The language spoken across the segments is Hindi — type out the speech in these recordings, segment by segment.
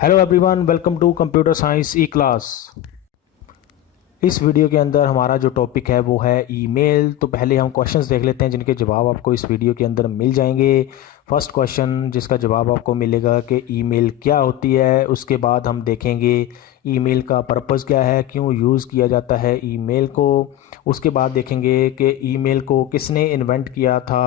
Hello everyone, welcome to computer science e class. इस वीडियो के अंदर हमारा जो टॉपिक है वो है ईमेल। तो पहले हम क्वेश्चंस देख लेते हैं जिनके जवाब आपको इस वीडियो के अंदर मिल जाएंगे। फर्स्ट क्वेश्चन जिसका जवाब आपको मिलेगा कि ईमेल क्या होती है। उसके बाद हम देखेंगे ईमेल का पर्पस क्या है, क्यों यूज़ किया जाता है ईमेल को। उसके बाद देखेंगे कि ईमेल को किसने इन्वेंट किया था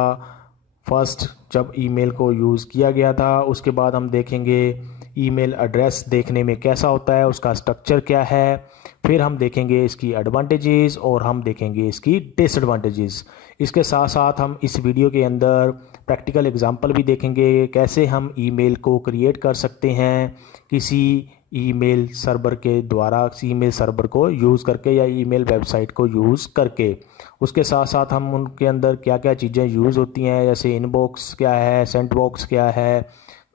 फर्स्ट, जब ईमेल को यूज़ किया गया था। उसके बाद हम देखेंगे ईमेल एड्रेस देखने में कैसा होता है, उसका स्ट्रक्चर क्या है। फिर हम देखेंगे इसकी एडवांटेजेस और हम देखेंगे इसकी डिसएडवांटेजेस। इसके साथ साथ हम इस वीडियो के अंदर प्रैक्टिकल एग्जांपल भी देखेंगे कैसे हम ईमेल को क्रिएट कर सकते हैं किसी ईमेल सर्वर के द्वारा, ईमेल सर्वर को यूज़ करके या ईमेल वेबसाइट को यूज़ करके। उसके साथ साथ हम उनके अंदर क्या क्या चीज़ें यूज़ होती हैं, जैसे इनबॉक्स क्या है, सेंट बॉक्स क्या है,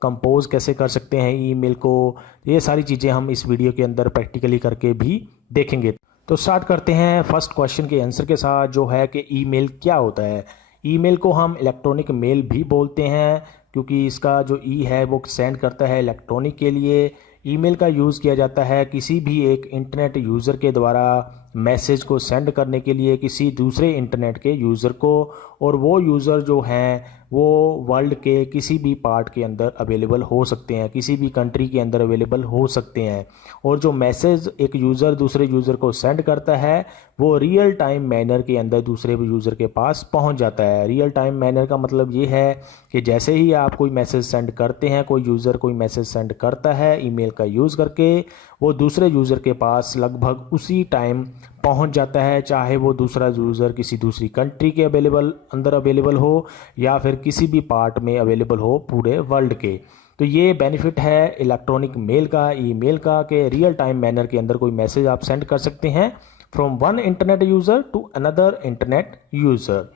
कंपोज कैसे कर सकते हैं ईमेल को। ये सारी चीज़ें हम इस वीडियो के अंदर प्रैक्टिकली करके भी देखेंगे। तो स्टार्ट करते हैं फर्स्ट क्वेश्चन के आंसर के साथ, जो है कि ईमेल क्या होता है। ईमेल को हम इलेक्ट्रॉनिक मेल भी बोलते हैं, क्योंकि इसका जो ई है वो सेंड करता है इलेक्ट्रॉनिक के लिए। ईमेल का यूज़ किया जाता है किसी भी एक इंटरनेट यूज़र के द्वारा मैसेज को सेंड करने के लिए किसी दूसरे इंटरनेट के यूज़र को, और वो यूज़र जो हैं वो वर्ल्ड के किसी भी पार्ट के अंदर अवेलेबल हो सकते हैं, किसी भी कंट्री के अंदर अवेलेबल हो सकते हैं। और जो मैसेज एक यूज़र दूसरे यूज़र को सेंड करता है वो रियल टाइम मैनर के अंदर दूसरे यूज़र के पास पहुंच जाता है। रियल टाइम मैनर का मतलब ये है कि जैसे ही आप कोई मैसेज सेंड करते हैं, कोई यूज़र कोई मैसेज सेंड करता है ईमेल का यूज़ करके, वो दूसरे यूज़र के पास लगभग उसी टाइम पहुंच जाता है, चाहे वो दूसरा यूज़र किसी दूसरी कंट्री के अंदर अवेलेबल हो या फिर किसी भी पार्ट में अवेलेबल हो पूरे वर्ल्ड के। तो ये बेनिफिट है इलेक्ट्रॉनिक मेल का, ईमेल का, कि रियल टाइम मैनर के अंदर कोई मैसेज आप सेंड कर सकते हैं from one internet user to another internet user.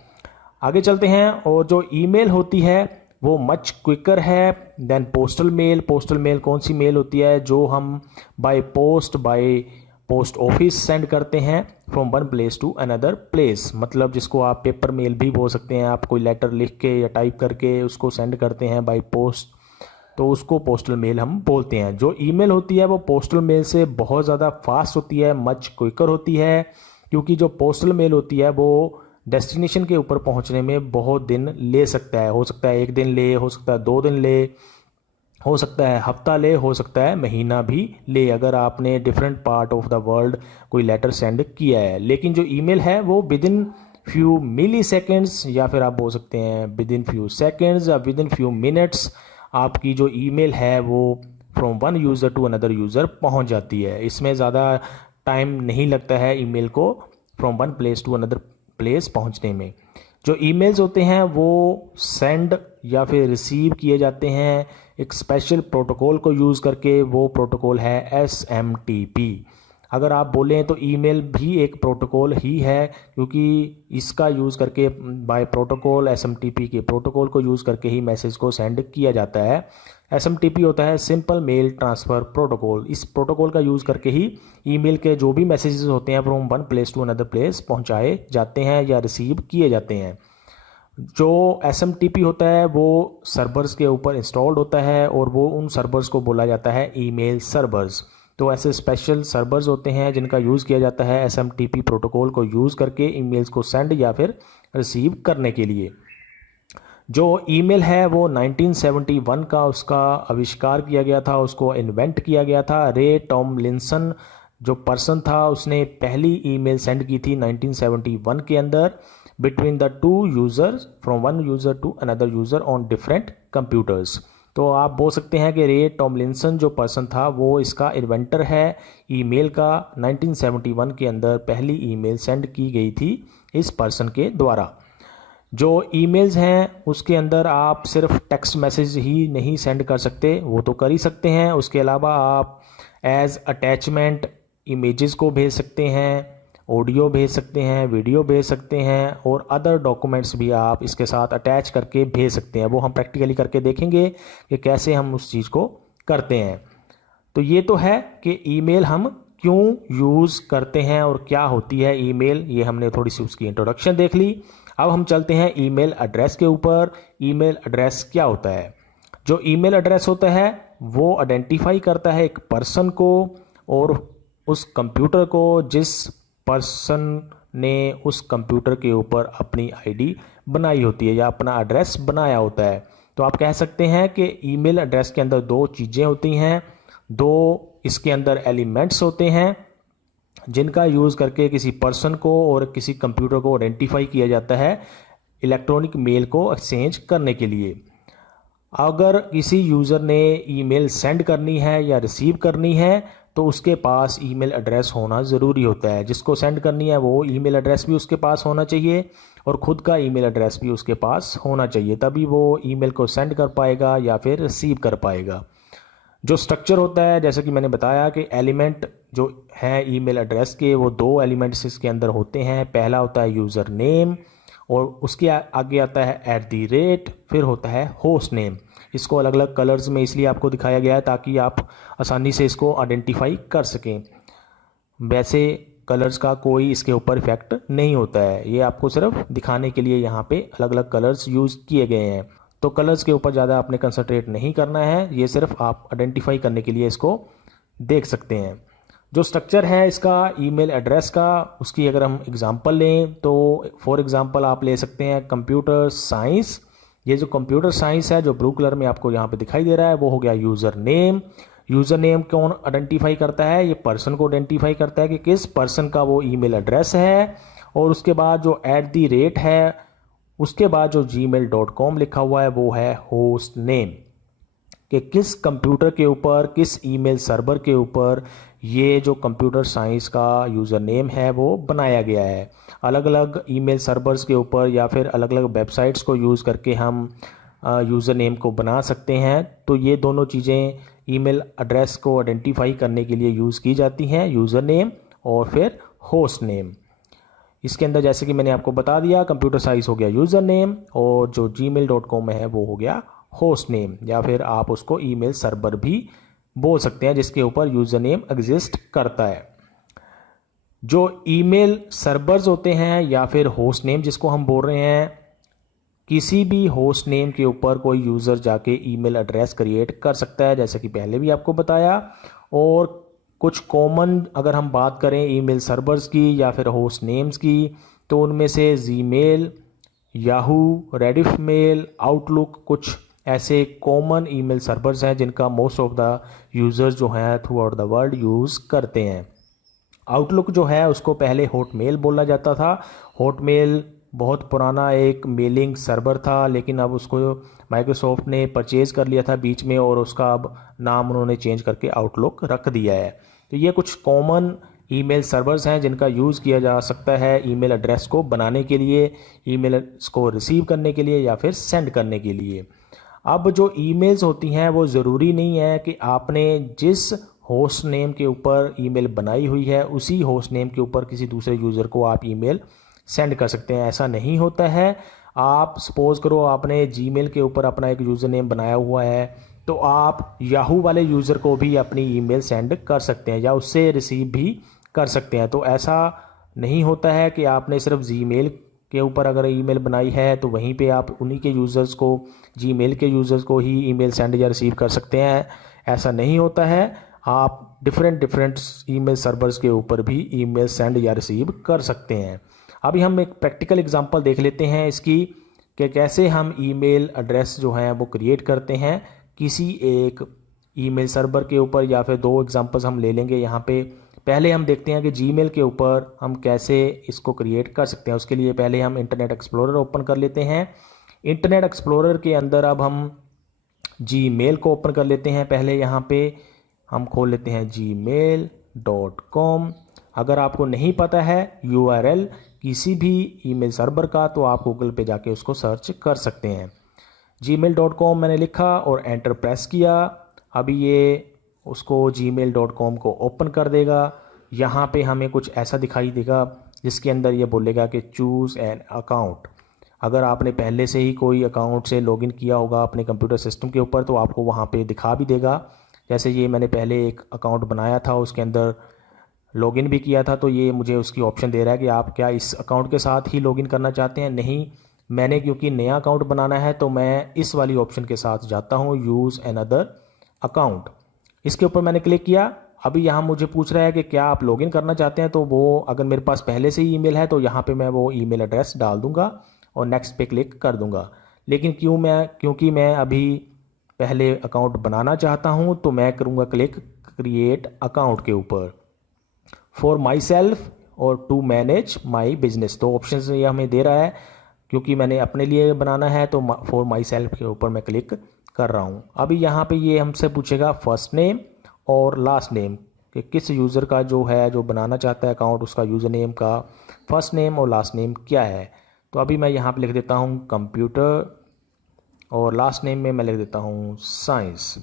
आगे चलते हैं, और जो ईमेल होती है वो मच क्विकर है than postal mail. Postal mail कौन सी मेल होती है, जो हम बाय पोस्ट ऑफिस सेंड करते हैं from one place to another place, मतलब जिसको आप पेपर मेल भी बोल सकते हैं। आप कोई लेटर लिख के या टाइप करके उसको सेंड करते हैं बाय पोस्ट, तो उसको पोस्टल मेल हम बोलते हैं। जो ईमेल होती है वो पोस्टल मेल से बहुत ज़्यादा फास्ट होती है, मच क्विकर होती है, क्योंकि जो पोस्टल मेल होती है वो डेस्टिनेशन के ऊपर पहुंचने में बहुत दिन ले सकता है। हो सकता है एक दिन ले, हो सकता है 2 दिन ले, हो सकता है हफ्ता ले, हो सकता है महीना भी ले, अगर आपने different part of the world कोई लेटर सेंड किया है। लेकिन जो ईमेल है वो within few milliseconds, या फिर आप बोल सकते हैं विद इन फ्यू सेकेंड्स या विद इन फ्यू मिनट्स, आपकी जो ईमेल है वो from one user to another user पहुंच जाती है। इसमें ज़्यादा टाइम नहीं लगता है ईमेल को from one place to another place पहुंचने में। जो ईमेल्स होते हैं वो सेंड या फिर रिसीव किए जाते हैं एक स्पेशल प्रोटोकॉल को यूज़ करके। वो प्रोटोकॉल है SMTP। अगर आप बोलें तो ईमेल भी एक प्रोटोकॉल ही है, क्योंकि इसका यूज़ करके बाय प्रोटोकॉल SMTP के प्रोटोकॉल को यूज़ करके ही मैसेज को सेंड किया जाता है। SMTP होता है सिंपल मेल ट्रांसफ़र प्रोटोकॉल। इस प्रोटोकॉल का यूज़ करके ही ईमेल के जो भी मैसेजेस होते हैं from one place to another place पहुंचाए जाते हैं या रिसीव किए जाते हैं। जो SMTP होता है वो सर्वर्स के ऊपर इंस्टॉल्ड होता है, और वो उन सर्वर्स को बोला जाता है ईमेल सर्वर्स। तो ऐसे स्पेशल सर्वर्स होते हैं जिनका यूज़ किया जाता है SMTP प्रोटोकॉल को यूज़ करके ईमेल्स को सेंड या फिर रिसीव करने के लिए। जो ईमेल है वो 1971 का उसका आविष्कार किया गया था, उसको इन्वेंट किया गया था। रे टॉमलिंसन जो पर्सन था उसने पहली ईमेल सेंड की थी 1971 के अंदर between the two users from one user to another user on different computers. तो आप बोल सकते हैं कि रे टॉमलिंसन जो पर्सन था वो इसका इन्वेंटर है ईमेल का। 1971 के अंदर पहली ईमेल सेंड की गई थी इस पर्सन के द्वारा। जो ईमेल्स हैं उसके अंदर आप सिर्फ टेक्स्ट मैसेज ही नहीं सेंड कर सकते, वो तो कर ही सकते हैं। उसके अलावा आप एज अटैचमेंट इमेजेस को भेज सकते हैं, ऑडियो भेज सकते हैं, वीडियो भेज सकते हैं, और अदर डॉक्यूमेंट्स भी आप इसके साथ अटैच करके भेज सकते हैं। वो हम प्रैक्टिकली करके देखेंगे कि कैसे हम उस चीज़ को करते हैं। तो ये तो है कि ईमेल हम क्यों यूज़ करते हैं और क्या होती है ईमेल, ये हमने थोड़ी सी उसकी इंट्रोडक्शन देख ली। अब हम चलते हैं ईमेल एड्रेस के ऊपर। ईमेल एड्रेस क्या होता है। जो ईमेल एड्रेस होता है वो आइडेंटिफाई करता है एक पर्सन को और उस कंप्यूटर को जिस पर्सन ने उस कंप्यूटर के ऊपर अपनी आईडी बनाई होती है या अपना एड्रेस बनाया होता है। तो आप कह सकते हैं कि ईमेल एड्रेस के अंदर दो चीज़ें होती हैं, दो इसके अंदर एलिमेंट्स होते हैं जिनका यूज़ करके किसी पर्सन को और किसी कंप्यूटर को आइडेंटिफाई किया जाता है इलेक्ट्रॉनिक मेल को एक्सचेंज करने के लिए। अगर किसी यूज़र ने ईमेल सेंड करनी है या रिसीव करनी है तो उसके पास ईमेल एड्रेस होना ज़रूरी होता है। जिसको सेंड करनी है वो ईमेल एड्रेस भी उसके पास होना चाहिए और ख़ुद का ईमेल एड्रेस भी उसके पास होना चाहिए, तभी वो ईमेल को सेंड कर पाएगा या फिर रिसीव कर पाएगा। जो स्ट्रक्चर होता है जैसे कि मैंने बताया कि एलिमेंट जो है ईमेल एड्रेस के वो दो एलिमेंट्स इसके अंदर होते हैं। पहला होता है यूज़र नेम और उसके आगे आता है @ फिर होता है होस्ट नेम। इसको अलग अलग कलर्स में इसलिए आपको दिखाया गया है ताकि आप आसानी से इसको आइडेंटिफाई कर सकें। वैसे कलर्स का कोई इसके ऊपर इफेक्ट नहीं होता है, ये आपको सिर्फ दिखाने के लिए यहाँ पे अलग अलग कलर्स यूज़ किए गए हैं। तो कलर्स के ऊपर ज़्यादा आपने कंसंट्रेट नहीं करना है, ये सिर्फ आप आइडेंटिफाई करने के लिए इसको देख सकते हैं। जो स्ट्रक्चर है इसका ईमेल एड्रेस का, उसकी अगर हम एग्जांपल लें तो फॉर एग्जांपल आप ले सकते हैं कंप्यूटर साइंस। ये जो कंप्यूटर साइंस है जो ब्लू कलर में आपको यहाँ पे दिखाई दे रहा है वो हो गया यूज़र नेम। यूज़र नेम कौन आइडेंटिफाई करता है? ये पर्सन को आइडेंटिफाई करता है कि किस पर्सन का वो ईमेल एड्रेस है। और उसके बाद जो @ है, उसके बाद जो gmail.com लिखा हुआ है वो है होस्ट नेम, कि किस कंप्यूटर के ऊपर, किस ईमेल सर्वर के ऊपर ये जो कंप्यूटर साइंस का यूज़र नेम है वो बनाया गया है। अलग अलग ईमेल सर्वर्स के ऊपर या फिर अलग अलग वेबसाइट्स को यूज़ करके हम यूज़र नेम को बना सकते हैं। तो ये दोनों चीज़ें ईमेल एड्रेस को आइडेंटिफाई करने के लिए यूज़ की जाती हैं, यूज़र नेम और फिर होस्ट नेम। इसके अंदर जैसे कि मैंने आपको बता दिया कंप्यूटर साइंस हो गया यूज़र नेम और जो gmail.com में है वो हो गया होस्ट नेम, या फिर आप उसको ईमेल सर्वर भी बोल सकते हैं जिसके ऊपर यूज़र नेम एग्जिस्ट करता है। जो ईमेल सर्वर्स होते हैं या फिर होस्ट नेम जिसको हम बोल रहे हैं, किसी भी होस्ट नेम के ऊपर कोई यूज़र जाके ईमेल एड्रेस क्रिएट कर सकता है जैसे कि पहले भी आपको बताया। और कुछ कॉमन अगर हम बात करें ईमेल सर्वर्स की या फिर होस्ट नेम्स की तो उनमें से Gmail, Yahoo, Rediff mail, Outlook कुछ ऐसे कॉमन ईमेल सर्वर्स हैं जिनका मोस्ट ऑफ द यूज़र्स जो हैं through out the world use करते हैं। आउटलुक जो है उसको पहले हॉटमेल बोला जाता था। हॉटमेल बहुत पुराना एक मेलिंग सर्वर था, लेकिन अब उसको माइक्रोसॉफ्ट ने परचेज़ कर लिया था बीच में और उसका अब नाम उन्होंने चेंज करके आउटलुक रख दिया है। तो ये कुछ कॉमन ईमेल सर्वर्स हैं जिनका यूज़ किया जा सकता है ईमेल एड्रेस को बनाने के लिए, ईमेल को रिसीव करने के लिए या फिर सेंड करने के लिए। अब जो ईमेल्स होती हैं वो ज़रूरी नहीं है कि आपने जिस होस्ट नेम के ऊपर ईमेल बनाई हुई है उसी होस्ट नेम के ऊपर किसी दूसरे यूज़र को आप ईमेल सेंड कर सकते हैं, ऐसा नहीं होता है। आप सपोज़ करो आपने जीमेल के ऊपर अपना एक यूज़र नेम बनाया हुआ है तो आप याहू वाले यूज़र को भी अपनी ईमेल सेंड कर सकते हैं या उससे रिसीव भी कर सकते हैं। तो ऐसा नहीं होता है कि आपने सिर्फ जीमेल के ऊपर अगर ईमेल बनाई है तो वहीं पे आप उन्हीं के यूज़र्स को, जीमेल के यूज़र्स को ही ईमेल सेंड या रिसीव कर सकते हैं, ऐसा नहीं होता है। आप डिफरेंट ईमेल सर्वर्स के ऊपर भी ईमेल सेंड या रिसीव कर सकते हैं। अभी हम एक प्रैक्टिकल एग्जांपल देख लेते हैं इसकी कि कैसे हम ईमेल एड्रेस जो हैं वो क्रिएट करते हैं किसी एक ईमेल सर्वर के ऊपर, या फिर दो एग्जांपल्स हम ले लेंगे यहाँ पे। पहले हम देखते हैं कि जीमेल के ऊपर हम कैसे इसको क्रिएट कर सकते हैं। उसके लिए पहले हम इंटरनेट एक्सप्लोरर ओपन कर लेते हैं। इंटरनेट एक्सप्लोरर के अंदर अब हम जीमेल को ओपन कर लेते हैं। पहले यहाँ पे हम खोल लेते हैं gmail.com। अगर आपको नहीं पता है URL किसी भी ईमेल सर्वर का तो आप गूगल पे जाके उसको सर्च कर सकते हैं। gmail.com मैंने लिखा और एंटर प्रेस किया। अभी ये उसको gmail.com को ओपन कर देगा। यहाँ पे हमें कुछ ऐसा दिखाई देगा जिसके अंदर ये बोलेगा कि चूज़ एन अकाउंट। अगर आपने पहले से ही कोई अकाउंट से लॉगिन किया होगा अपने कंप्यूटर सिस्टम के ऊपर तो आपको वहाँ पे दिखा भी देगा। जैसे ये मैंने पहले एक अकाउंट बनाया था, उसके अंदर लॉगिन भी किया था, तो ये मुझे उसकी ऑप्शन दे रहा है कि आप क्या इस अकाउंट के साथ ही लॉगिन करना चाहते हैं। नहीं, मैंने क्योंकि नया अकाउंट बनाना है तो मैं इस वाली ऑप्शन के साथ जाता हूँ, यूज़ अनदर अकाउंट, इसके ऊपर मैंने क्लिक किया। अभी यहाँ मुझे पूछ रहा है कि क्या आप लॉगिन करना चाहते हैं, तो वो अगर मेरे पास पहले से ही ईमेल है तो यहाँ पे मैं वो ईमेल एड्रेस डाल दूँगा और नेक्स्ट पे क्लिक कर दूँगा। लेकिन क्योंकि मैं अभी पहले अकाउंट बनाना चाहता हूँ तो मैं करूँगा क्लिक क्रिएट अकाउंट के ऊपर, फॉर माई सेल्फ और टू मैनेज माई बिजनेस। तो ऑप्शन ये हमें दे रहा है, क्योंकि मैंने अपने लिए बनाना है तो फॉर माई सेल्फ के ऊपर मैं क्लिक कर रहा हूँ। अभी यहाँ पे ये हमसे पूछेगा फर्स्ट नेम और लास्ट नेम, कि किस यूज़र का जो है जो बनाना चाहता है अकाउंट उसका यूज़र नेम का फर्स्ट नेम और लास्ट नेम क्या है। तो अभी मैं यहाँ पे लिख देता हूँ कंप्यूटर और लास्ट नेम में मैं लिख देता हूँ science.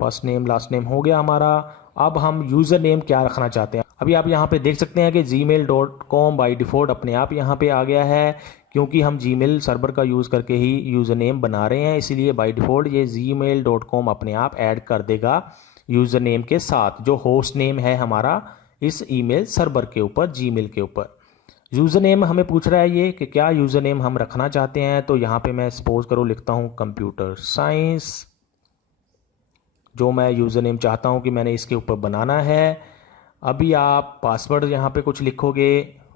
First name last name हो गया हमारा। अब हम यूज़र नेम क्या रखना चाहते हैं। अभी आप यहाँ पे देख सकते हैं कि gmail.com बाई डिफ़ॉल्ट अपने आप यहाँ पे आ गया है, क्योंकि हम जीमेल सर्वर का यूज़ करके ही यूज़र नेम बना रहे हैं, इसीलिए बाई डिफ़ॉल्ट ये gmail.com अपने आप ऐड कर देगा यूज़र नेम के साथ, जो होस्ट नेम है हमारा इस ईमेल सर्वर के ऊपर, जीमेल के ऊपर। यूज़र नेम हमें पूछ रहा है ये कि क्या यूज़र नेम हम रखना चाहते हैं। तो यहाँ पे मैं सपोज करो लिखता हूँ कंप्यूटर साइंस, जो मैं यूज़र नेम चाहता हूँ कि मैंने इसके ऊपर बनाना है। अभी आप पासवर्ड यहाँ पे कुछ लिखोगे।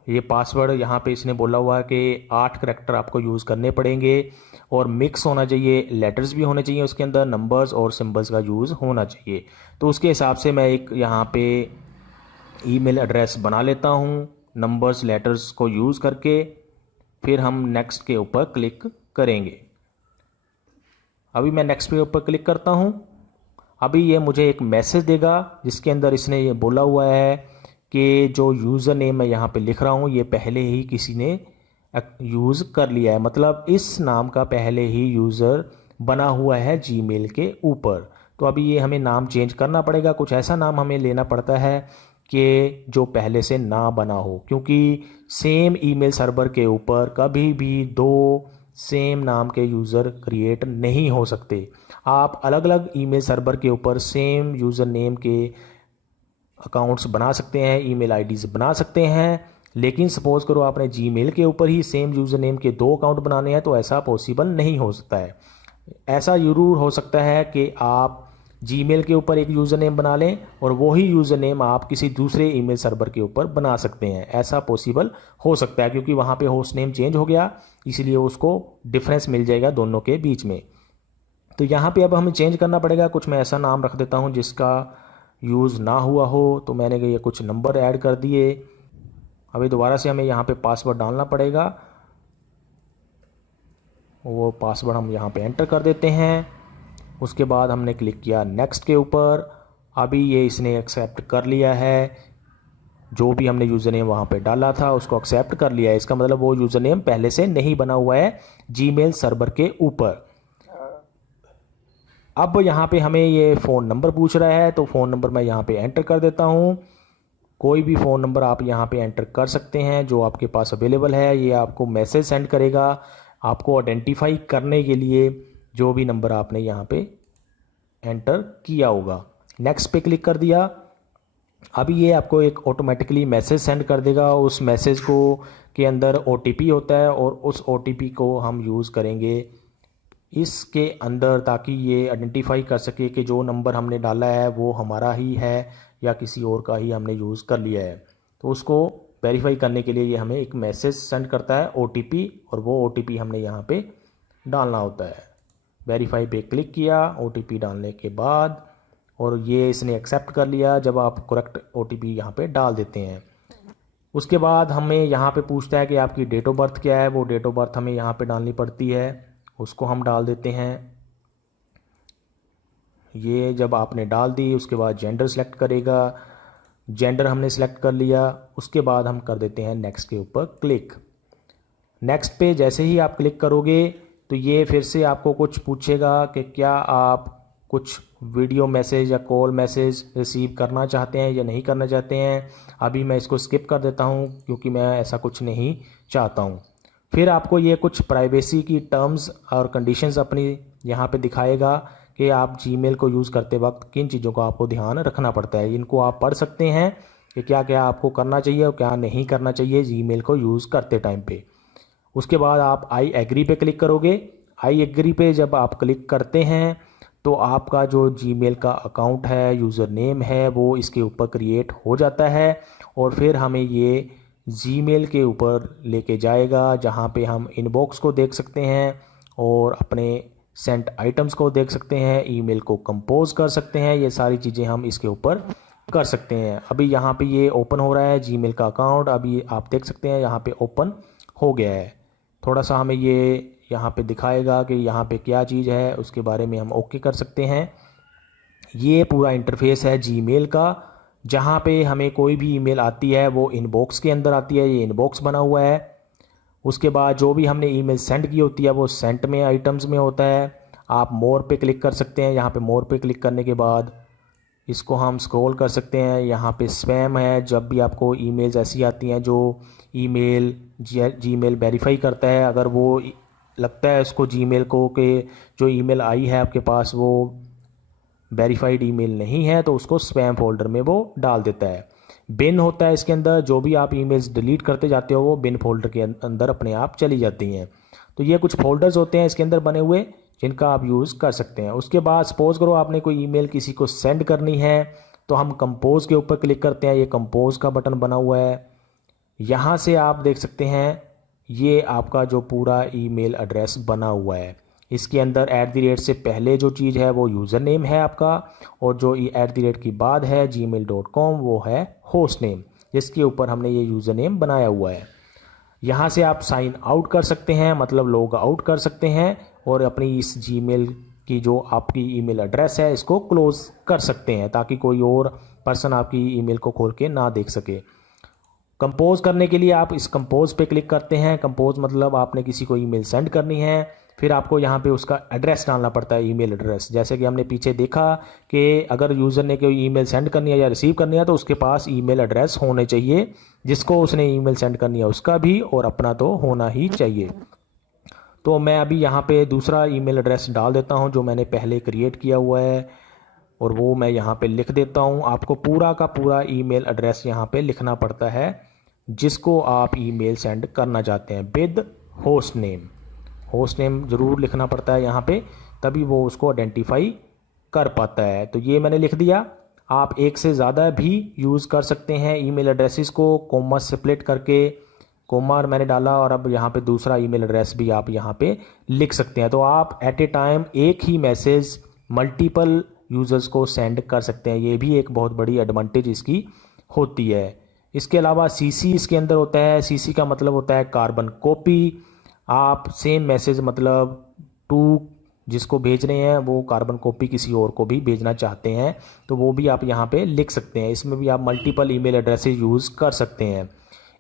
ये पासवर्ड यहाँ पे इसने बोला हुआ है कि 8 करैक्टर आपको यूज़ करने पड़ेंगे और मिक्स होना चाहिए, लेटर्स भी होने चाहिए उसके अंदर, नंबर्स और सिंबल्स का यूज़ होना चाहिए। तो उसके हिसाब से मैं एक यहाँ पे ईमेल एड्रेस बना लेता हूँ नंबर्स लेटर्स को यूज़ करके, फिर हम नेक्स्ट के ऊपर क्लिक करेंगे। अभी मैं नेक्स्ट के ऊपर क्लिक करता हूँ। अभी ये मुझे एक मैसेज देगा जिसके अंदर इसने ये बोला हुआ है कि जो यूज़र नेम मैं यहाँ पे लिख रहा हूँ ये पहले ही किसी ने यूज़ कर लिया है, मतलब इस नाम का पहले ही यूज़र बना हुआ है जीमेल के ऊपर। तो अभी ये हमें नाम चेंज करना पड़ेगा, कुछ ऐसा नाम हमें लेना पड़ता है कि जो पहले से ना बना हो, क्योंकि सेम ईमेल सर्वर के ऊपर कभी भी 2 सेम नाम के यूज़र क्रिएट नहीं हो सकते। आप अलग अलग ईमेल सर्वर के ऊपर सेम यूज़र नेम के अकाउंट्स बना सकते हैं, ईमेल आईडीज़ बना सकते हैं, लेकिन सपोज़ करो आपने जीमेल के ऊपर ही सेम यूज़र नेम के 2 अकाउंट बनाने हैं तो ऐसा पॉसिबल नहीं हो सकता है। ऐसा ज़रूर हो सकता है कि आप जीमेल के ऊपर एक यूज़र नेम बना लें और वही यूज़र नेम आप किसी दूसरे ईमेल सर्वर के ऊपर बना सकते हैं, ऐसा पॉसिबल हो सकता है, क्योंकि वहाँ पे होस्ट नेम चेंज हो गया, इसलिए उसको डिफरेंस मिल जाएगा दोनों के बीच में। तो यहाँ पे अब हमें चेंज करना पड़ेगा, कुछ मैं ऐसा नाम रख देता हूँ जिसका यूज़ ना हुआ हो। तो मैंने ये कुछ नंबर ऐड कर दिए। अभी दोबारा से हमें यहाँ पे पासवर्ड डालना पड़ेगा, वो पासवर्ड हम यहाँ पे एंटर कर देते हैं। उसके बाद हमने क्लिक किया नेक्स्ट के ऊपर। अभी ये इसने एक्सेप्ट कर लिया है, जो भी हमने यूज़र नेम वहाँ पे डाला था उसको एक्सेप्ट कर लिया है। इसका मतलब वो यूज़र नेम पहले से नहीं बना हुआ है जीमेल सर्वर के ऊपर। अब यहाँ पे हमें ये फ़ोन नंबर पूछ रहा है, तो फ़ोन नंबर मैं यहाँ पे एंटर कर देता हूँ। कोई भी फ़ोन नंबर आप यहाँ पे एंटर कर सकते हैं जो आपके पास अवेलेबल है। ये आपको मैसेज सेंड करेगा आपको आइडेंटिफाई करने के लिए, जो भी नंबर आपने यहाँ पे एंटर किया होगा। नेक्स्ट पे क्लिक कर दिया। अभी ये आपको एक ऑटोमेटिकली मैसेज सेंड कर देगा। उस मैसेज को के अंदर OTP होता है और उस OTP को हम यूज़ करेंगे इसके अंदर, ताकि ये आइडेंटिफाई कर सके कि जो नंबर हमने डाला है वो हमारा ही है या किसी और का ही हमने यूज़ कर लिया है। तो उसको वेरीफाई करने के लिए ये हमें एक मैसेज सेंड करता है OTP, और वो OTP हमने यहाँ पे डालना होता है। वेरीफाई पे क्लिक किया OTP डालने के बाद, और ये इसने एक्सेप्ट कर लिया जब आप करेक्ट OTP यहाँ पे डाल देते हैं। उसके बाद हमें यहाँ पे पूछता है कि आपकी डेट ऑफ बर्थ क्या है। वो डेट ऑफ बर्थ हमें यहाँ पे डालनी पड़ती है, उसको हम डाल देते हैं। ये जब आपने डाल दी उसके बाद जेंडर सेलेक्ट करेगा। जेंडर हमने सेलेक्ट कर लिया। उसके बाद हम कर देते हैं नेक्स्ट के ऊपर क्लिक। नेक्स्ट पे जैसे ही आप क्लिक करोगे तो ये फिर से आपको कुछ पूछेगा कि क्या आप कुछ वीडियो मैसेज या कॉल मैसेज रिसीव करना चाहते हैं या नहीं करना चाहते हैं। अभी मैं इसको स्किप कर देता हूँ क्योंकि मैं ऐसा कुछ नहीं चाहता हूँ। फिर आपको ये कुछ प्राइवेसी की टर्म्स और कंडीशंस अपनी यहाँ पे दिखाएगा कि आप जीमेल को यूज़ करते वक्त किन चीज़ों का आपको ध्यान रखना पड़ता है। इनको आप पढ़ सकते हैं कि क्या क्या आपको करना चाहिए और क्या नहीं करना चाहिए जीमेल को यूज़ करते टाइम पे। उसके बाद आप आई एग्री पे क्लिक करोगे। आई एग्री पे जब आप क्लिक करते हैं तो आपका जो जीमेल का अकाउंट है, यूज़र नेम है, वो इसके ऊपर क्रिएट हो जाता है और फिर हमें ये जीमेल के ऊपर लेके जाएगा जहाँ पे हम इनबॉक्स को देख सकते हैं और अपने सेंट आइटम्स को देख सकते हैं, ईमेल को कंपोज कर सकते हैं। ये सारी चीज़ें हम इसके ऊपर कर सकते हैं। अभी यहाँ पे ये ओपन हो रहा है जीमेल का अकाउंट, अभी आप देख सकते हैं यहाँ पे ओपन हो गया है। थोड़ा सा हमें ये यहाँ पे दिखाएगा कि यहाँ पे क्या चीज़ है, उसके बारे में हम ओके कर सकते हैं। ये पूरा इंटरफेस है जीमेल का, जहाँ पे हमें कोई भी ईमेल आती है वो इनबॉक्स के अंदर आती है। ये इनबॉक्स बना हुआ है। उसके बाद जो भी हमने ईमेल सेंड की होती है वो सेंट में आइटम्स में होता है। आप मोर पे क्लिक कर सकते हैं। यहाँ पे मोर पे क्लिक करने के बाद इसको हम स्क्रॉल कर सकते हैं। यहाँ पे स्पैम है। जब भी आपको ईमेल्स ऐसी आती हैं जो ईमेल जीमेल वेरीफाई करता है, अगर वो लगता है उसको जीमेल को कि जो ईमेल आई है आपके पास वो वेरीफाइड ईमेल नहीं है, तो उसको स्पैम फोल्डर में वो डाल देता है। बिन होता है इसके अंदर, जो भी आप ईमेल्स डिलीट करते जाते हो वो बिन फोल्डर के अंदर अपने आप चली जाती हैं। तो ये कुछ फोल्डर्स होते हैं इसके अंदर बने हुए जिनका आप यूज़ कर सकते हैं। उसके बाद सपोज़ करो आपने कोई ईमेल किसी को सेंड करनी है, तो हम कंपोज के ऊपर क्लिक करते हैं। ये कंपोज का बटन बना हुआ है। यहाँ से आप देख सकते हैं ये आपका जो पूरा ईमेल एड्रेस बना हुआ है। इसके अंदर @ से पहले जो चीज़ है वो यूज़र नेम है आपका, और जो @ के बाद है gmail.com वो है होस्ट नेम, जिसके ऊपर हमने ये यूज़र नेम बनाया हुआ है। यहाँ से आप साइन आउट कर सकते हैं, मतलब लॉग आउट कर सकते हैं, और अपनी इस जीमेल की जो आपकी ईमेल एड्रेस है इसको क्लोज़ कर सकते हैं ताकि कोई और पर्सन आपकी ईमेल को खोल के ना देख सके। कंपोज करने के लिए आप इस कंपोज पे क्लिक करते हैं। कंपोज मतलब आपने किसी को ईमेल सेंड करनी है, फिर आपको यहाँ पे उसका एड्रेस डालना पड़ता है, ईमेल एड्रेस। जैसे कि हमने पीछे देखा कि अगर यूज़र ने कोई ईमेल सेंड करनी है या रिसीव करनी है तो उसके पास ईमेल एड्रेस होने चाहिए, जिसको उसने ईमेल सेंड करनी है उसका भी, और अपना तो होना ही चाहिए। तो मैं अभी यहाँ पे दूसरा ईमेल एड्रेस डाल देता हूँ जो मैंने पहले क्रिएट किया हुआ है, और वो मैं यहाँ पे लिख देता हूँ। आपको पूरा का पूरा ईमेल एड्रेस यहाँ पे लिखना पड़ता है जिसको आप ईमेल सेंड करना चाहते हैं, with host name. Host name ज़रूर लिखना पड़ता है यहाँ पे, तभी वो उसको आइडेंटिफाई कर पाता है। तो ये मैंने लिख दिया। आप एक से ज़्यादा भी यूज़ कर सकते हैं ईमेल एड्रेसेस को, कोमा स्प्लिट करके कोमा मैंने डाला, और अब यहाँ पे दूसरा ईमेल एड्रेस भी आप यहाँ पे लिख सकते हैं। तो आप एट ए टाइम एक ही मैसेज मल्टीपल यूज़र्स को सेंड कर सकते हैं। ये भी एक बहुत बड़ी एडवांटेज इसकी होती है। इसके अलावा सीसी इसके अंदर होता है। सीसी का मतलब होता है कार्बन कॉपी। आप सेम मैसेज मतलब टू जिसको भेज रहे हैं वो कार्बन कॉपी किसी और को भी भेजना चाहते हैं तो वो भी आप यहाँ पे लिख सकते हैं। इसमें भी आप मल्टीपल ईमेल एड्रेसेस यूज़ कर सकते हैं।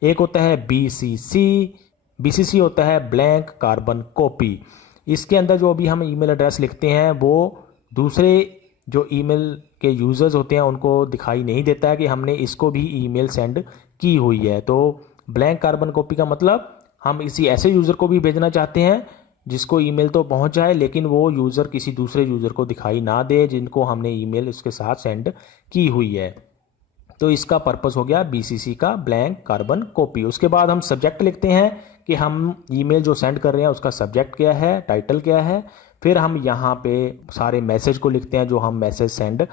एक होता है BCC होता है ब्लैंक कार्बन कॉपी। इसके अंदर जो भी हम ईमेल एड्रेस लिखते हैं वो दूसरे जो ईमेल के यूज़र्स होते हैं उनको दिखाई नहीं देता है कि हमने इसको भी ईमेल सेंड की हुई है। तो ब्लैंक कार्बन कॉपी का मतलब हम इसी ऐसे यूज़र को भी भेजना चाहते हैं जिसको ईमेल तो पहुंच जाए लेकिन वो यूज़र किसी दूसरे यूज़र को दिखाई ना दे जिनको हमने ईमेल उसके साथ सेंड की हुई है। तो इसका पर्पस हो गया BCC का ब्लैंक कार्बन कॉपी। उसके बाद हम सब्जेक्ट लिखते हैं कि हम ईमेल जो सेंड कर रहे हैं उसका सब्जेक्ट क्या है, टाइटल क्या है। फिर हम यहाँ पे सारे मैसेज को लिखते हैं जो हम मैसेज सेंड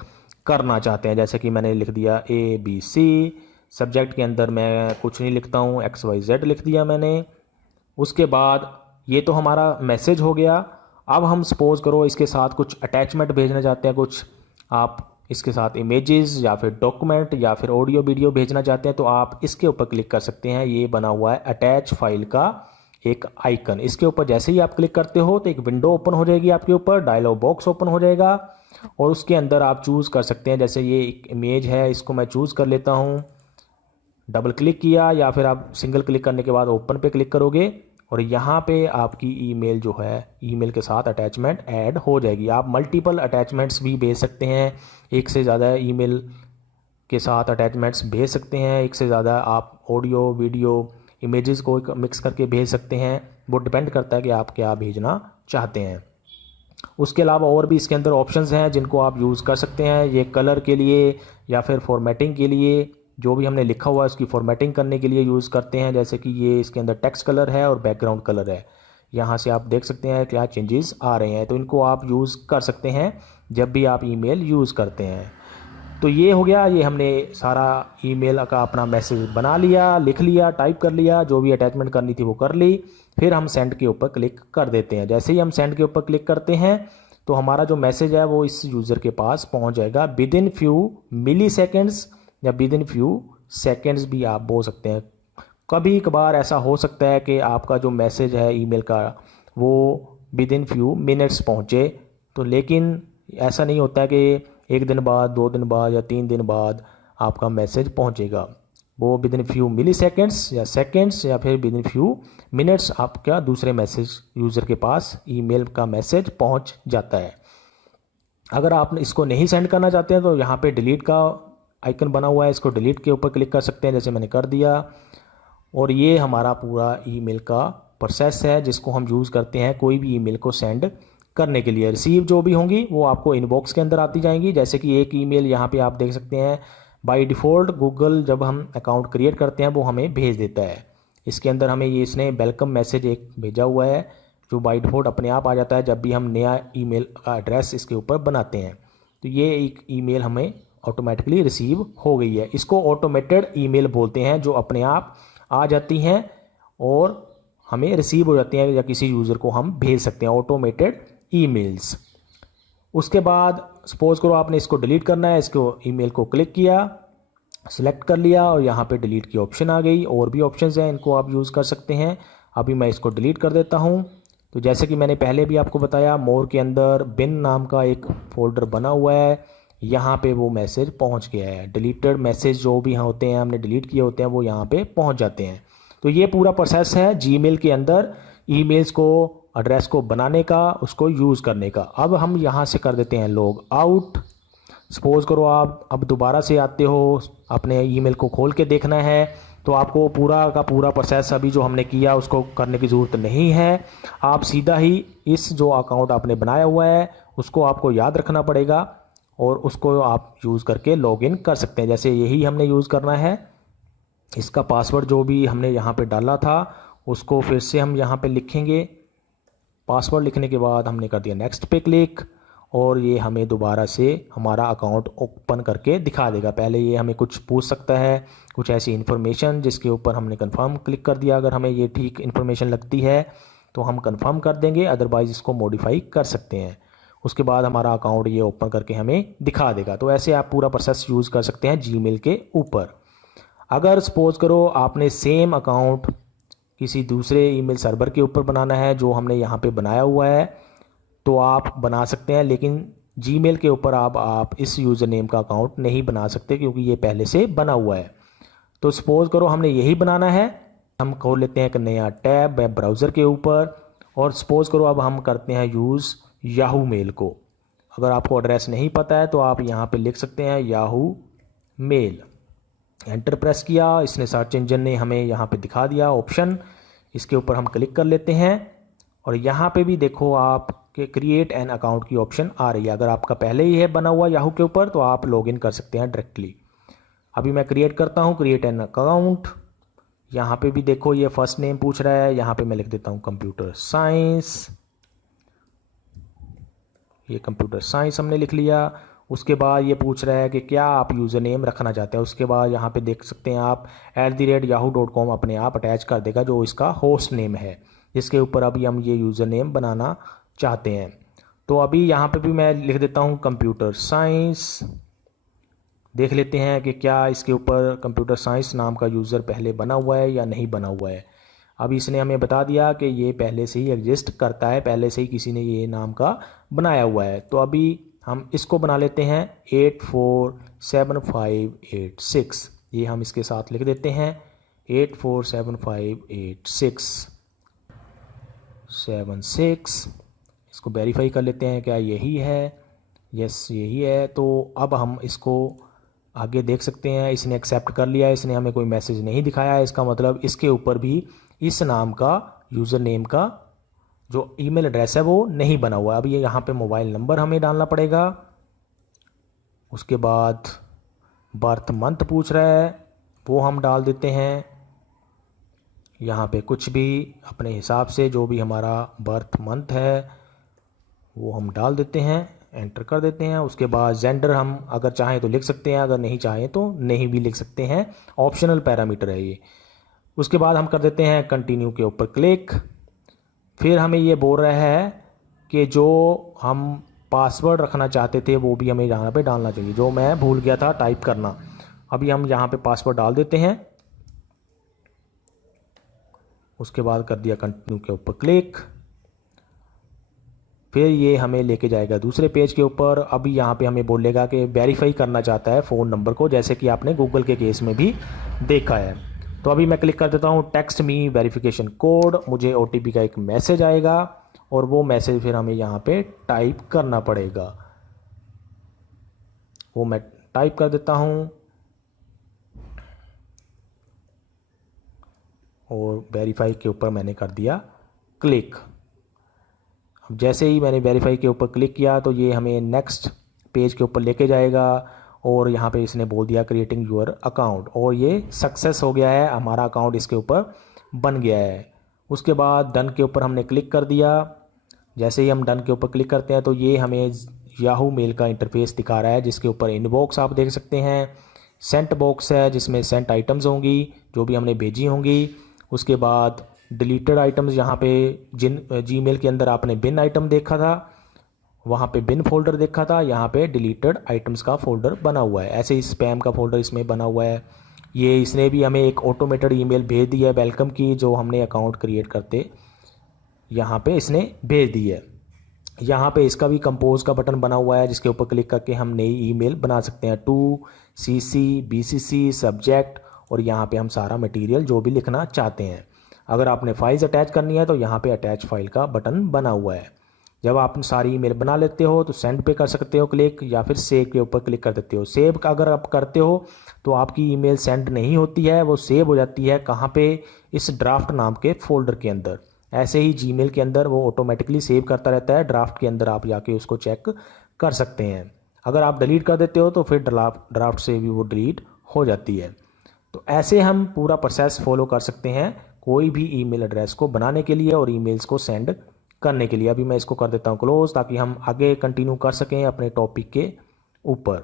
करना चाहते हैं। जैसे कि मैंने लिख दिया ABC। सब्जेक्ट के अंदर मैं कुछ नहीं लिखता हूँ, XYZ लिख दिया मैंने। उसके बाद ये तो हमारा मैसेज हो गया। अब हम सपोज करो इसके साथ कुछ अटैचमेंट भेजना चाहते हैं, कुछ आप इसके साथ इमेजेस या फिर डॉक्यूमेंट या फिर ऑडियो वीडियो भेजना चाहते हैं तो आप इसके ऊपर क्लिक कर सकते हैं। ये बना हुआ है अटैच फाइल का एक आइकन। इसके ऊपर जैसे ही आप क्लिक करते हो तो एक विंडो ओपन हो जाएगी आपके ऊपर, डायलॉग बॉक्स ओपन हो जाएगा और उसके अंदर आप चूज़ कर सकते हैं। जैसे ये एक इमेज है, इसको मैं चूज़ कर लेता हूँ। डबल क्लिक किया या फिर आप सिंगल क्लिक करने के बाद ओपन पे क्लिक करोगे और यहाँ पे आपकी ईमेल जो है ईमेल के साथ अटैचमेंट ऐड हो जाएगी। आप मल्टीपल अटैचमेंट्स भी भेज सकते हैं, एक से ज़्यादा ईमेल के साथ अटैचमेंट्स भेज सकते हैं, एक से ज़्यादा आप ऑडियो वीडियो इमेजेस को मिक्स करके भेज सकते हैं। वो डिपेंड करता है कि आप क्या भेजना चाहते हैं। उसके अलावा और भी इसके अंदर ऑप्शंस हैं जिनको आप यूज़ कर सकते हैं। ये कलर के लिए या फिर फॉर्मेटिंग के लिए, जो भी हमने लिखा हुआ है उसकी फॉर्मेटिंग करने के लिए यूज़ करते हैं। जैसे कि ये इसके अंदर टेक्स्ट कलर है और बैकग्राउंड कलर है। यहाँ से आप देख सकते हैं क्या चेंजेस आ रहे हैं, तो इनको आप यूज़ कर सकते हैं जब भी आप ईमेल यूज़ करते हैं। तो ये हो गया, ये हमने सारा ईमेल का अपना मैसेज बना लिया, लिख लिया, टाइप कर लिया, जो भी अटैचमेंट करनी थी वो कर ली। फिर हम सेंड के ऊपर क्लिक कर देते हैं। जैसे ही हम सेंड के ऊपर क्लिक करते हैं तो हमारा जो मैसेज है वो इस यूज़र के पास पहुंच जाएगा within few milliseconds या विद इन फ्यू सेकेंड्स भी आप बोल सकते हैं। कभी कभार ऐसा हो सकता है कि आपका जो मैसेज है ईमेल का वो विद इन फ्यू मिनट्स पहुँचे, तो लेकिन ऐसा नहीं होता है कि 1 दिन बाद, 2 दिन बाद या 3 दिन बाद आपका मैसेज पहुंचेगा। वो within few milliseconds या सेकेंड्स या फिर विद इन फ्यू मिनट्स आपका दूसरे मैसेज यूज़र के पास ईमेल का मैसेज पहुंच जाता है। अगर आप इसको नहीं सेंड करना चाहते हैं तो यहाँ पे डिलीट का आइकन बना हुआ है, इसको डिलीट के ऊपर क्लिक कर सकते हैं, जैसे मैंने कर दिया। और ये हमारा पूरा ईमेल का प्रोसेस है जिसको हम यूज़ करते हैं कोई भी ईमेल को सेंड करने के लिए। रिसीव जो भी होंगी वो आपको इनबॉक्स के अंदर आती जाएंगी। जैसे कि एक ईमेल यहाँ पे आप देख सकते हैं, बाय डिफ़ॉल्ट गूगल जब हम अकाउंट क्रिएट करते हैं वो हमें भेज देता है। इसके अंदर हमें ये इसने वेलकम मैसेज एक भेजा हुआ है जो बाय डिफ़ॉल्ट अपने आप आ जाता है जब भी हम नया ईमेल का एड्रेस इसके ऊपर बनाते हैं। तो ये एक ईमेल हमें ऑटोमेटिकली रिसीव हो गई है। इसको ऑटोमेटेड ईमेल बोलते हैं, जो अपने आप आ जाती हैं और हमें रिसीव हो जाती हैं या किसी यूज़र को हम भेज सकते हैं, ऑटोमेटेड ईमेल्स। उसके बाद सपोज करो आपने इसको डिलीट करना है, इसको ईमेल को क्लिक किया, सिलेक्ट कर लिया और यहाँ पे डिलीट की ऑप्शन आ गई। और भी ऑप्शंस हैं, इनको आप यूज़ कर सकते हैं। अभी मैं इसको डिलीट कर देता हूँ। तो जैसे कि मैंने पहले भी आपको बताया, मोर के अंदर बिन नाम का एक फ़ोल्डर बना हुआ है, यहाँ पे वो मैसेज पहुँच गया है। डिलीटेड मैसेज जो भी यहाँ होते हैं, हमने डिलीट किए होते हैं, वो यहाँ पे पहुँच जाते हैं। तो ये पूरा प्रोसेस है जीमेल के अंदर ईमेल्स को, एड्रेस को बनाने का, उसको यूज़ करने का। अब हम यहाँ से कर देते हैं लॉग आउट। सपोज़ करो आप अब दोबारा से आते हो, अपने ईमेल को खोल के देखना है, तो आपको पूरा का पूरा प्रोसेस अभी जो हमने किया उसको करने की ज़रूरत नहीं है। आप सीधा ही इस जो अकाउंट आपने बनाया हुआ है उसको आपको याद रखना पड़ेगा और उसको आप यूज़ करके लॉगिन कर सकते हैं। जैसे यही हमने यूज़ करना है, इसका पासवर्ड जो भी हमने यहाँ पे डाला था उसको फिर से हम यहाँ पे लिखेंगे। पासवर्ड लिखने के बाद हमने कर दिया नेक्स्ट पे क्लिक और ये हमें दोबारा से हमारा अकाउंट ओपन करके दिखा देगा। पहले ये हमें कुछ पूछ सकता है, कुछ ऐसी इन्फॉर्मेशन जिसके ऊपर हमने कंफर्म क्लिक कर दिया। अगर हमें ये ठीक इन्फॉर्मेशन लगती है तो हम कंफर्म कर देंगे, अदरवाइज़ इसको मॉडिफाई कर सकते हैं। उसके बाद हमारा अकाउंट ये ओपन करके हमें दिखा देगा। तो ऐसे आप पूरा प्रोसेस यूज़ कर सकते हैं जीमेल के ऊपर। अगर सपोज़ करो आपने सेम अकाउंट किसी दूसरे ईमेल सर्वर के ऊपर बनाना है जो हमने यहाँ पे बनाया हुआ है, तो आप बना सकते हैं, लेकिन जीमेल के ऊपर आप इस यूज़र नेम का अकाउंट नहीं बना सकते क्योंकि ये पहले से बना हुआ है। तो सपोज़ करो हमने यही बनाना है, हम खोल लेते हैं एक नया टैब वेब ब्राउज़र के ऊपर और सपोज़ करो अब हम करते हैं यूज़ याहू मेल को। अगर आपको एड्रेस नहीं पता है तो आप यहाँ पे लिख सकते हैं याहू मेल। एंटर प्रेस किया, इसने सर्च इंजन ने हमें यहाँ पे दिखा दिया ऑप्शन, इसके ऊपर हम क्लिक कर लेते हैं और यहाँ पे भी देखो आप कि क्रिएट एन अकाउंट की ऑप्शन आ रही है। अगर आपका पहले ही है बना हुआ याहू के ऊपर तो आप लॉगिन कर सकते हैं डायरेक्टली। अभी मैं क्रिएट करता हूँ, क्रिएट एन अकाउंट। यहाँ पे भी देखो ये फर्स्ट नेम पूछ रहा है, यहाँ पे मैं लिख देता हूँ कंप्यूटर साइंस। ये कंप्यूटर साइंस हमने लिख लिया। उसके बाद ये पूछ रहा है कि क्या आप यूज़र नेम रखना चाहते हैं। उसके बाद यहाँ पे देख सकते हैं आप @yahoo.com अपने आप अटैच कर देगा जो इसका होस्ट नेम है, जिसके ऊपर अभी हम ये यूज़र नेम बनाना चाहते हैं। तो अभी यहाँ पे भी मैं लिख देता हूँ कंप्यूटर साइंस। देख लेते हैं कि क्या इसके ऊपर कंप्यूटर साइंस नाम का यूज़र पहले बना हुआ है या नहीं बना हुआ है। अभी इसने हमें बता दिया कि ये पहले से ही एग्जिस्ट करता है, पहले से ही किसी ने ये नाम का बनाया हुआ है। तो अभी हम इसको बना लेते हैं 847586। ये हम इसके साथ लिख देते हैं 84758676। इसको वेरीफाई कर लेते हैं क्या यही है। यस यही है। तो अब हम इसको आगे देख सकते हैं, इसने एक्सेप्ट कर लिया है, इसने हमें कोई मैसेज नहीं दिखाया है। इसका मतलब इसके ऊपर भी इस नाम का यूज़र नेम का जो ईमेल एड्रेस है वो नहीं बना हुआ है। अब ये यहाँ पे मोबाइल नंबर हमें डालना पड़ेगा। उसके बाद बर्थ मंथ पूछ रहा है, वो हम डाल देते हैं। यहाँ पे कुछ भी अपने हिसाब से जो भी हमारा बर्थ मंथ है वो हम डाल देते हैं। एंटर कर देते हैं। उसके बाद जेंडर हम अगर चाहें तो लिख सकते हैं, अगर नहीं चाहें तो नहीं भी लिख सकते हैं, ऑप्शनल पैरामीटर है ये। उसके बाद हम कर देते हैं कंटिन्यू के ऊपर क्लिक। फिर हमें ये बोल रहा है कि जो हम पासवर्ड रखना चाहते थे वो भी हमें यहाँ पे डालना चाहिए, जो मैं भूल गया था टाइप करना। अभी हम यहाँ पे पासवर्ड डाल देते हैं। उसके बाद कर दिया कंटिन्यू के ऊपर क्लिक। फिर ये हमें लेके जाएगा दूसरे पेज के ऊपर। अभी यहाँ पे हमें बोलेगा कि वेरीफाई करना चाहता है फ़ोन नंबर को, जैसे कि आपने गूगल के केस में भी देखा है। तो अभी मैं क्लिक कर देता हूँ टेक्स्ट मी वेरिफिकेशन कोड। मुझे OTP का एक मैसेज आएगा और वो मैसेज फिर हमें यहाँ पे टाइप करना पड़ेगा। वो मैं टाइप कर देता हूँ और वेरीफाई के ऊपर मैंने कर दिया क्लिक। अब जैसे ही मैंने वेरीफाई के ऊपर क्लिक किया तो ये हमें नेक्स्ट पेज के ऊपर लेके जाएगा और यहाँ पे इसने बोल दिया क्रिएटिंग योर अकाउंट, और ये सक्सेस हो गया है, हमारा अकाउंट इसके ऊपर बन गया है। उसके बाद डन के ऊपर हमने क्लिक कर दिया। जैसे ही हम डन के ऊपर क्लिक करते हैं तो ये हमें याहू मेल का इंटरफेस दिखा रहा है, जिसके ऊपर इनबॉक्स आप देख सकते हैं, सेंट बॉक्स है जिसमें सेंट आइटम्स होंगी जो भी हमने भेजी होंगी। उसके बाद डिलीटेड आइटम्स, यहाँ पे जिन जीमेल के अंदर आपने बिन आइटम देखा था वहाँ पे बिन फोल्डर देखा था, यहाँ पे डिलीटेड आइटम्स का फोल्डर बना हुआ है। ऐसे ही स्पैम का फोल्डर इसमें बना हुआ है। ये इसने भी हमें एक ऑटोमेटेड ईमेल भेज दी है वेलकम की, जो हमने अकाउंट क्रिएट करते यहाँ पे इसने भेज दी है। यहाँ पे इसका भी कंपोज का बटन बना हुआ है, जिसके ऊपर क्लिक करके हम नई ईमेल बना सकते हैं। टू CC BCC सब्जेक्ट, और यहाँ पे हम सारा मटेरियल जो भी लिखना चाहते हैं। अगर आपने फाइल्स अटैच करनी है तो यहाँ पे अटैच फाइल का बटन बना हुआ है। जब आप सारी ईमेल बना लेते हो तो सेंड पे कर सकते हो क्लिक, या फिर सेव के ऊपर क्लिक कर देते हो। सेव का अगर आप करते हो तो आपकी ईमेल सेंड नहीं होती है, वो सेव हो जाती है कहाँ पे, इस ड्राफ्ट नाम के फोल्डर के अंदर। ऐसे ही जीमेल के अंदर वो ऑटोमेटिकली सेव करता रहता है, ड्राफ्ट के अंदर आप जाके उसको चेक कर सकते हैं। अगर आप डिलीट कर देते हो तो फिर ड्राफ्ट से भी वो डिलीट हो जाती है। तो ऐसे हम पूरा प्रोसेस फॉलो कर सकते हैं कोई भी ईमेल एड्रेस को बनाने के लिए और ईमेल्स को सेंड करने के लिए। अभी मैं इसको कर देता हूँ क्लोज, ताकि हम आगे कंटिन्यू कर सकें अपने टॉपिक के ऊपर।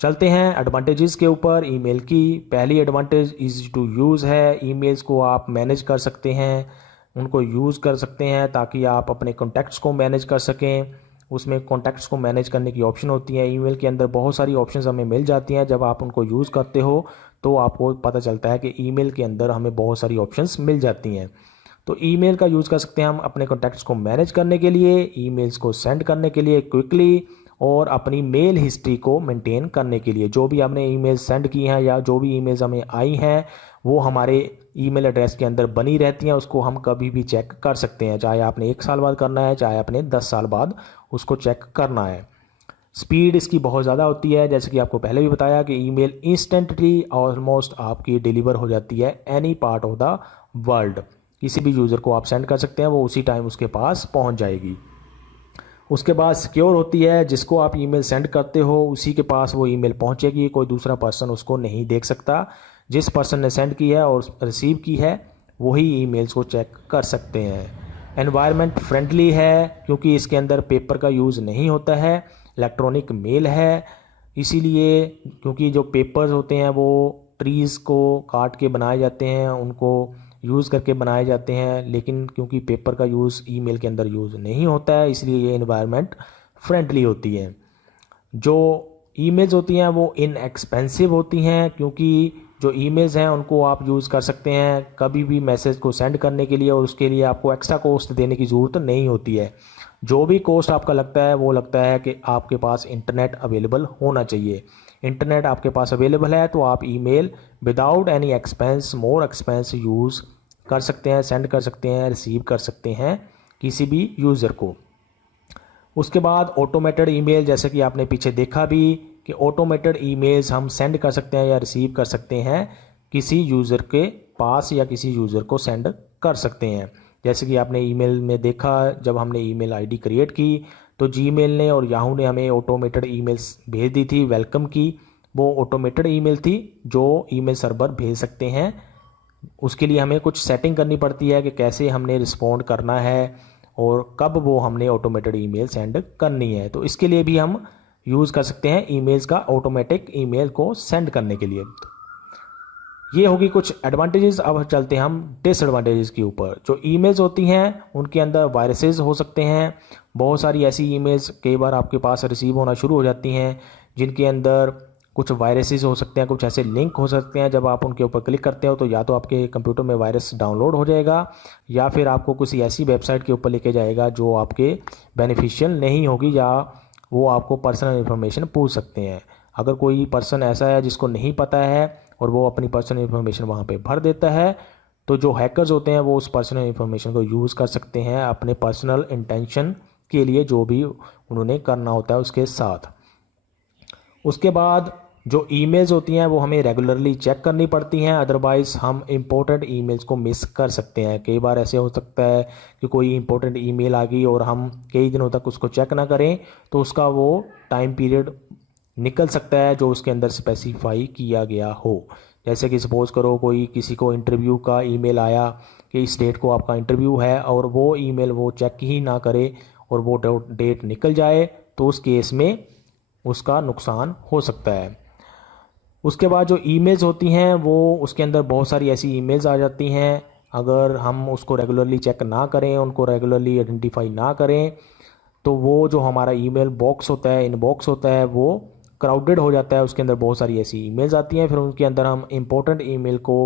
चलते हैं एडवांटेजेस के ऊपर ईमेल की। पहली एडवांटेज इजी टू यूज़ है। ईमेल्स को आप मैनेज कर सकते हैं, उनको यूज़ कर सकते हैं ताकि आप अपने कॉन्टैक्ट्स को मैनेज कर सकें। उसमें कॉन्टैक्ट्स को मैनेज करने की ऑप्शन होती है। ईमेल के अंदर बहुत सारी ऑप्शंस हमें मिल जाती हैं। जब आप उनको यूज़ करते हो तो आपको पता चलता है कि ईमेल के अंदर हमें बहुत सारी ऑप्शंस मिल जाती हैं। तो ईमेल का यूज़ कर सकते हैं हम अपने कॉन्टैक्ट्स को मैनेज करने के लिए, ईमेल्स को सेंड करने के लिए क्विकली, और अपनी मेल हिस्ट्री को मेंटेन करने के लिए। जो भी आपने ईमेल सेंड की हैं या जो भी ईमेल्स हमें आई हैं वो हमारे ईमेल एड्रेस के अंदर बनी रहती हैं। उसको हम कभी भी चेक कर सकते हैं, चाहे आपने 1 साल बाद करना है, चाहे आपने 10 साल बाद उसको चेक करना है। स्पीड इसकी बहुत ज़्यादा होती है, जैसे कि आपको पहले भी बताया कि ईमेल इंस्टेंटली ऑलमोस्ट आपकी डिलीवर हो जाती है any part of the world. किसी भी यूज़र को आप सेंड कर सकते हैं, वो उसी टाइम उसके पास पहुंच जाएगी। उसके बाद सिक्योर होती है, जिसको आप ईमेल सेंड करते हो उसी के पास वो ईमेल पहुंचेगी, कोई दूसरा पर्सन उसको नहीं देख सकता। जिस पर्सन ने सेंड की है और रिसीव की है वही ईमेल्स को चेक कर सकते हैं। एनवायरनमेंट फ्रेंडली है क्योंकि इसके अंदर पेपर का यूज़ नहीं होता है, इलेक्ट्रॉनिक मेल है। इसीलिए क्योंकि जो पेपर्स होते हैं वो ट्रीज़ को काट के बनाए जाते हैं, उनको यूज़ करके बनाए जाते हैं, लेकिन क्योंकि पेपर का यूज़ ईमेल के अंदर यूज़ नहीं होता है, इसलिए ये एनवायरनमेंट फ्रेंडली होती है। जो ईमेल्स होती हैं वो इनएक्सपेंसिव होती हैं, क्योंकि जो ईमेल्स हैं उनको आप यूज़ कर सकते हैं कभी भी मैसेज को सेंड करने के लिए, और उसके लिए आपको एक्स्ट्रा कॉस्ट देने की ज़रूरत नहीं होती है। जो भी कॉस्ट आपका लगता है वो लगता है कि आपके पास इंटरनेट अवेलेबल होना चाहिए। इंटरनेट आपके पास अवेलेबल है तो आप ईमेल विदाउट एनी एक्सपेंस, मोर एक्सपेंस यूज़ कर सकते हैं, सेंड कर सकते हैं, रिसीव कर सकते हैं किसी भी यूज़र को। उसके बाद ऑटोमेटेड ईमेल, जैसे कि आपने पीछे देखा भी कि ऑटोमेटेड ईमेल्स हम सेंड कर सकते हैं या रिसीव कर सकते हैं किसी यूज़र के पास, या किसी यूज़र को सेंड कर सकते हैं। जैसे कि आपने ईमेल में देखा, जब हमने ईमेल आईडी क्रिएट की तो जीमेल ने और याहू ने हमें ऑटोमेटेड ईमेल्स भेज दी थी वेलकम की। वो ऑटोमेटेड ईमेल थी जो ईमेल सर्वर भेज सकते हैं। उसके लिए हमें कुछ सेटिंग करनी पड़ती है कि कैसे हमने रिस्पॉन्ड करना है, और कब वो हमने ऑटोमेटेड ईमेल सेंड करनी है। तो इसके लिए भी हम यूज़ कर सकते हैं ईमेल्स का ऑटोमेटिक ईमेल को सेंड करने के लिए। ये होगी कुछ एडवांटेजेस। अब चलते हैं हम डिसएडवांटेजेस के ऊपर। जो ईमेल्स होती हैं उनके अंदर वायरसेस हो सकते हैं। बहुत सारी ऐसी ईमेल्स कई बार आपके पास रिसीव होना शुरू हो जाती हैं जिनके अंदर कुछ वायरसेस हो सकते हैं, कुछ ऐसे लिंक हो सकते हैं। जब आप उनके ऊपर क्लिक करते हो तो या तो आपके कंप्यूटर में वायरस डाउनलोड हो जाएगा या फिर आपको किसी ऐसी वेबसाइट के ऊपर लेके जाएगा जो आपके बेनिफिशियल नहीं होगी, या वो आपको पर्सनल इन्फॉर्मेशन पूछ सकते हैं। अगर कोई पर्सन ऐसा है जिसको नहीं पता है और वो अपनी पर्सनल इन्फॉर्मेशन वहाँ पे भर देता है, तो जो हैकर्स होते हैं वो उस पर्सनल इन्फॉर्मेशन को यूज़ कर सकते हैं अपने पर्सनल इंटेंशन के लिए, जो भी उन्होंने करना होता है उसके साथ। उसके बाद जो ईमेल्स होती हैं वो हमें रेगुलरली चेक करनी पड़ती हैं, अदरवाइज़ हम इम्पोर्टेंट ईमेल्स को मिस कर सकते हैं। कई बार ऐसे हो सकता है कि कोई इम्पोर्टेंट ईमेल आ गई और हम कई दिनों तक उसको चेक ना करें तो उसका वो टाइम पीरियड निकल सकता है जो उसके अंदर स्पेसिफाई किया गया हो। जैसे कि सपोज़ करो कोई किसी को इंटरव्यू का ईमेल आया कि इस डेट को आपका इंटरव्यू है, और वो ईमेल वो चेक ही ना करे और वो डेट निकल जाए, तो उस केस में उसका नुकसान हो सकता है। उसके बाद जो ईमेल्स होती हैं वो उसके अंदर बहुत सारी ऐसी ईमेल्स आ जाती हैं, अगर हम उसको रेगुलरली चेक ना करें, उनको रेगुलरली आइडेंटिफाई ना करें, तो वो जो हमारा ईमेल बॉक्स होता है, इनबॉक्स होता है, वो क्राउडेड हो जाता है। उसके अंदर बहुत सारी ऐसी ईमेल्स आती हैं, फिर उनके अंदर हम इम्पोर्टेंट ईमेल को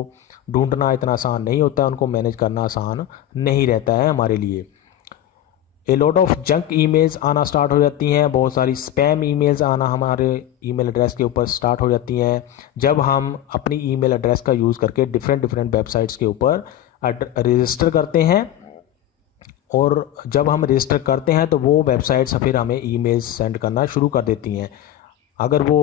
ढूंढना इतना आसान नहीं होता है, उनको मैनेज करना आसान नहीं रहता है हमारे लिए। A lot of junk emails आना स्टार्ट हो जाती हैं, बहुत सारी स्पैम ईमेल्स आना हमारे ईमेल एड्रेस के ऊपर स्टार्ट हो जाती हैं जब हम अपनी ईमेल एड्रेस का यूज़ करके डिफरेंट वेबसाइट्स के ऊपर रजिस्टर करते हैं। और जब हम रजिस्टर करते हैं तो वो वेबसाइट्स फिर हमें ईमेल्स सेंड करना शुरू कर देती हैं। अगर वो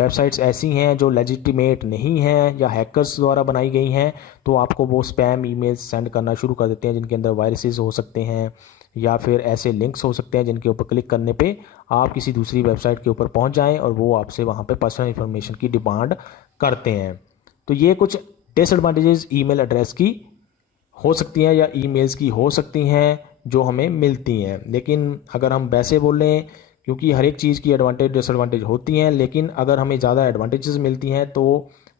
वेबसाइट्स ऐसी हैं जो लेजिटिमेट नहीं हैं या हैकर्स द्वारा बनाई गई हैं, तो आपको वो स्पैम ईमेल्स सेंड करना शुरू कर देते हैं जिनके अंदर वायरसेस हो सकते हैं या फिर ऐसे लिंक्स हो सकते हैं जिनके ऊपर क्लिक करने पे आप किसी दूसरी वेबसाइट के ऊपर पहुंच जाएं और वो आपसे वहां पे पर्सनल इन्फॉर्मेशन की डिमांड करते हैं। तो ये कुछ डिसएडवांटेजेस ईमेल एड्रेस की हो सकती हैं या ईमेल्स की हो सकती हैं जो हमें मिलती हैं। लेकिन अगर हम वैसे बोलें, क्योंकि हर एक चीज़ की एडवांटेज डिसएडवांटेज होती हैं, लेकिन अगर हमें ज़्यादा एडवांटेजेस मिलती हैं तो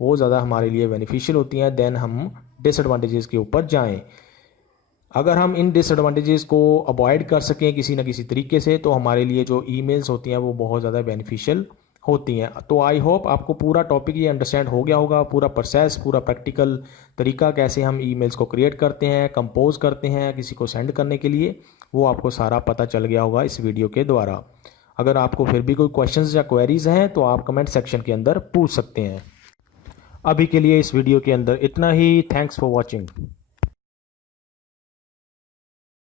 वो ज़्यादा हमारे लिए बेनिफिशियल होती हैं देन हम डिसएडवांटेजेस के ऊपर जाएं। अगर हम इन डिसएडवांटेजेस को अवॉइड कर सकें किसी न किसी तरीके से, तो हमारे लिए जो ईमेल्स होती हैं वो बहुत ज़्यादा बेनिफिशियल होती हैं। तो आई होप आपको पूरा टॉपिक ये अंडरस्टैंड हो गया होगा, पूरा प्रोसेस, पूरा प्रैक्टिकल तरीका कैसे हम ईमेल्स को क्रिएट करते हैं, कंपोज करते हैं किसी को सेंड करने के लिए, वो आपको सारा पता चल गया होगा इस वीडियो के द्वारा। अगर आपको फिर भी कोई क्वेश्चंस या क्वेरीज हैं तो आप कमेंट सेक्शन के अंदर पूछ सकते हैं। अभी के लिए इस वीडियो के अंदर इतना ही। Thanks for watching.